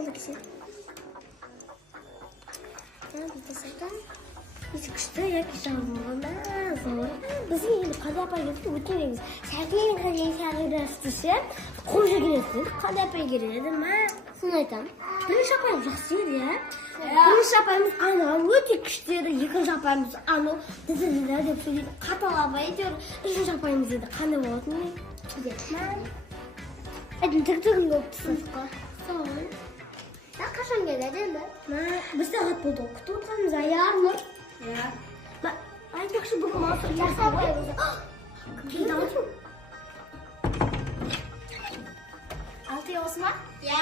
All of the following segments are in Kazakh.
Oldu kişi. Bitti zaten. Biz kışta yakışalım bana. Zor. Bizim yeni kadar paylaştık. Bütün Sergilerin kadar sergileştirse koca girersin. Kadar pay girelim ha. Sunaytam. Bir şapayım жақсы ya. Bir şapayımız ana. Öte kışta yakın şapayımız ana. Diziler de söyledi. Katalabay diyor. Bir şapayımız dedi. Kanı oldu mu? Gitmem. Hadi tık yoktu. Sağ ol. Ya kaçan geldin mi? Bir saat buldu. Tutamız ayar mı? Ya. Ay yaxşı bu masa yasa koyuyoruz. Gel alın. Altı olsun ha? Ya.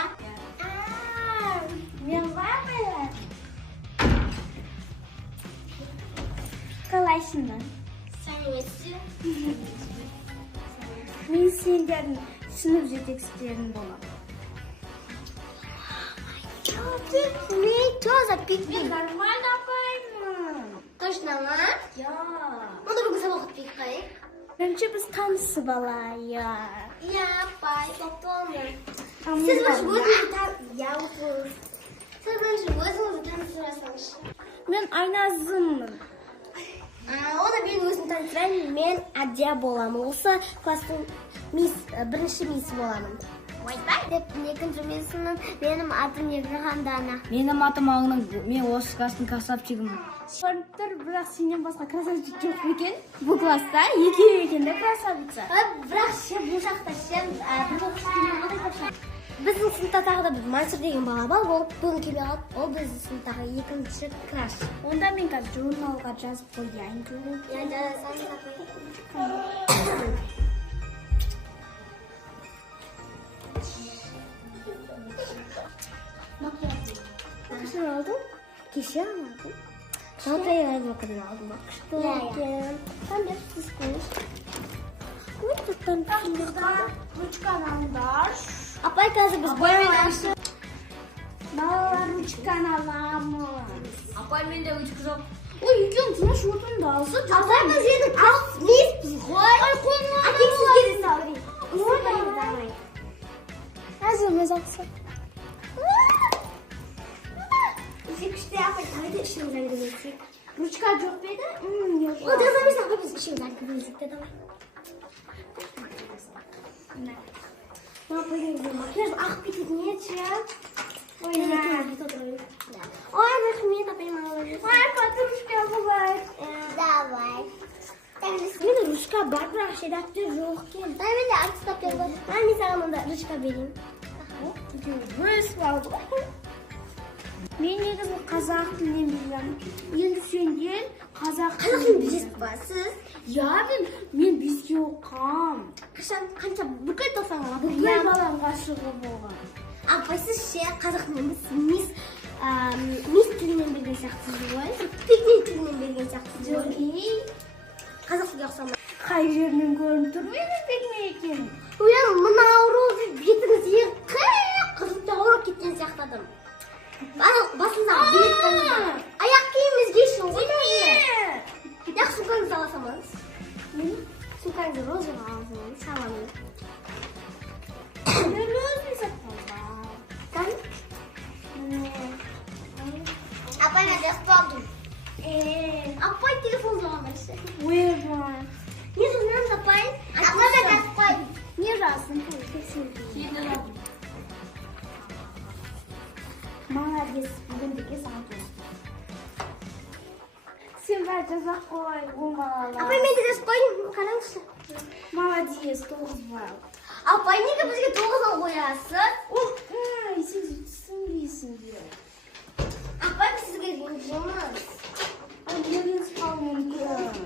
Ben var mı? Kalaysın ben. Sen nesi? Ben senden sınıf жетекшілерін боламын. Не, что за пикник? Нормально пойму. Точно, ма? Я. Оны бүгін сабақ өтпейік. Бірінші біз танысы балайық. Я, пай, топталмын. Сіз бірінші өзіңізді таныстырасаңызшы. Мен Айназыммын. Оны мен өзім таныстырайын, мен Адия боламын. Осы класстың бірінші мисс боламын. Деп екінші месінің менің атым Ергіхан Дана. Менің атым Ағының, мен осы класстың красавчигімін. Шорттар, бірақ сенен басқа красавчик жоқ екен. Бұл класста екеуі екен де красавица. Бірақ бұл жақта біздің сыныпта тағы да Мансұр деген бала бар, ол бүгін келе алып, ол біздің сыныптағы екінші класс. Онда мен қазір журналға жазып қояйын. Я жазасың. Bakışını aldım. Kişi almadım. Çantayı aldım kadar aldım. Bakıştı. Ben de sıkmış. Ne tuttan Burada rучканы бар. Apay қазір біз боямайсың. Балалар ручканы аламыз. Апай менде ручка жоқ. Ой, екеуің тыныш отырыңдар. Апай біз енді миспіз ғой. Ай, қолыңа Әкеңсіз келесің алып. Әзір өз ақсы. Күшті апай қайда ішіміз әңгімелесек. Ручка жоқ па еді? Ол жазамыз апай біз ішіміз әңгімелесек деді ғой. Макияж ақ кететін еді. Ой, рахмет, апай молодец. Ой, подружка бывает. Давай. Менде ручка бар, бірақ шедапты жоқ екен. Менде артистаптер бар. Мен саған онда ручка берейін. Өсіп алды. Мен негізі қазақ тілінен білемін. Енді сенден қазақ тілін білесіз ба сіз? Я, мен беске оқам. Қанша бүкіл тоқсанға Бүкіл балам ғашығы болған. Апай сіз ше қазақ тілін мис тілінен білген сияқтысыз ғой? Пикник тілінен білген сияқтысыз ғой? Қазақ тілге ұқсамайды. Қай жерінен көрініп тұр менің пикник екенін? Ойланым, мына ауыру бетіңіз қызықты ауырып кеткен сияқтадым. Басында бетіңізді аяқ киіміміз гейшін ғой? Яқ сумкаңызды ала салмаңыз. Сумкаңызды розыға алыңыз, саламын. Мен өзім сақталмам. Апай, мен жазып болдым. Апай телефон жоғамайшы. Ойбай. Не жазамыз, апай? Апай, мен жазып қой. Не жазсын? Молодец, бүгіндіке саған тост. Сен бәрі жаза қой, оңбалалар. Апай, мен де жазып қойдым, қараңызшы. Молодец, 9 балл. Апай, неге бізге 9 қоясыз? Ой, сен түсінбейсің бе. Апай, біз сізге ренжіміз. Ай, ренжіп қалуы мүмкін.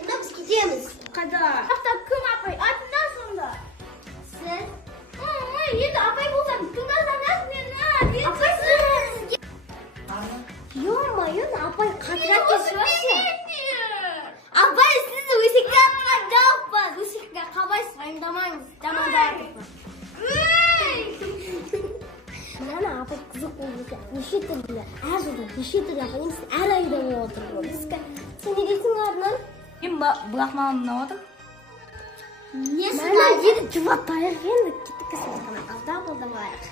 Онда біз кетеміз. Қайда? Кім апай? Айтыңдар сонда. Сіз? Ой, енді апай болсам, тыңдасаңыз мені. Апай, сіз... Ё-моё, апай қатырақ кешіріңізші. Апай, сіз өсекке атқан жалпыз. Өсекке қабайсыз, айындамаңыз. Жамандайсыз. Мына апай қызық болып өте. Неше түрлі, әр жылда неше түрлі апай емес, әр айда болып отыр ғой. Сен не дейсің арынан? Мен бірақ маған ұнап отыр. Несі? Мына еді жұбатайық енді. Кеттік кәсіп жатқаны. Алда болды болайық.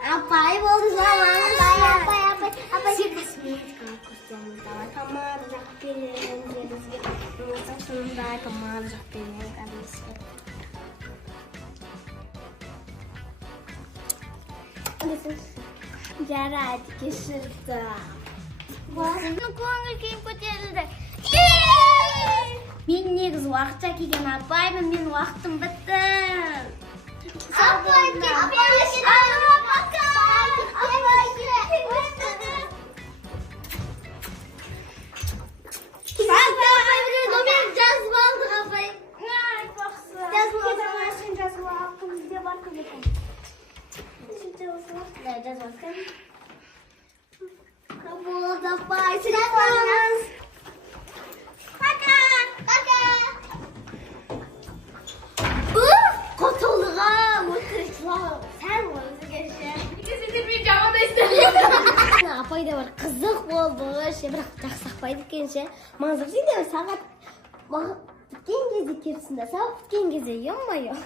Апай болды заман. Апай. Сен косметикалық курстарыңызда бар. Помада жағып беремін дедіңізге. Болмаса сондай помада жағып беремін кәдімгісі. Жарайды, кешірді. Көңіл күйім көтерілді. Мен негізі уақытша келген апаймын, мен уақытым бітті. Апай апай да бар, қызық болды. Бірақ жақсы ақпайды екенше. Маңызды дейді, сағат біткен кезде келсін да, сағат біткен кезде, ем-майы.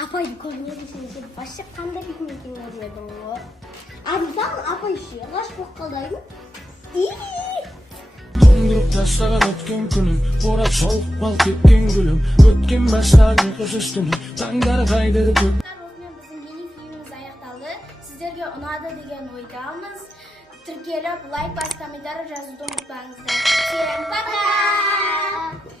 Апайды көрінеді ішінде, башы қандай бетін екен көрінеді ғой. Армысағын апай үші, ғаш боқ қалдайдың. Тоңдырып тастаған өткен күнім, борап шолқ бал кеткен гүлім, өткен бастан ұйқыс үстіне, таңдар қайдыры көп. Осымен біздің мини фильміміз аяқталды. Сіздерге ұнады деген ойдамыз. Тіркеліп, лайк басып, комментарий жазуды ұмытпаңыздар. Всем пока!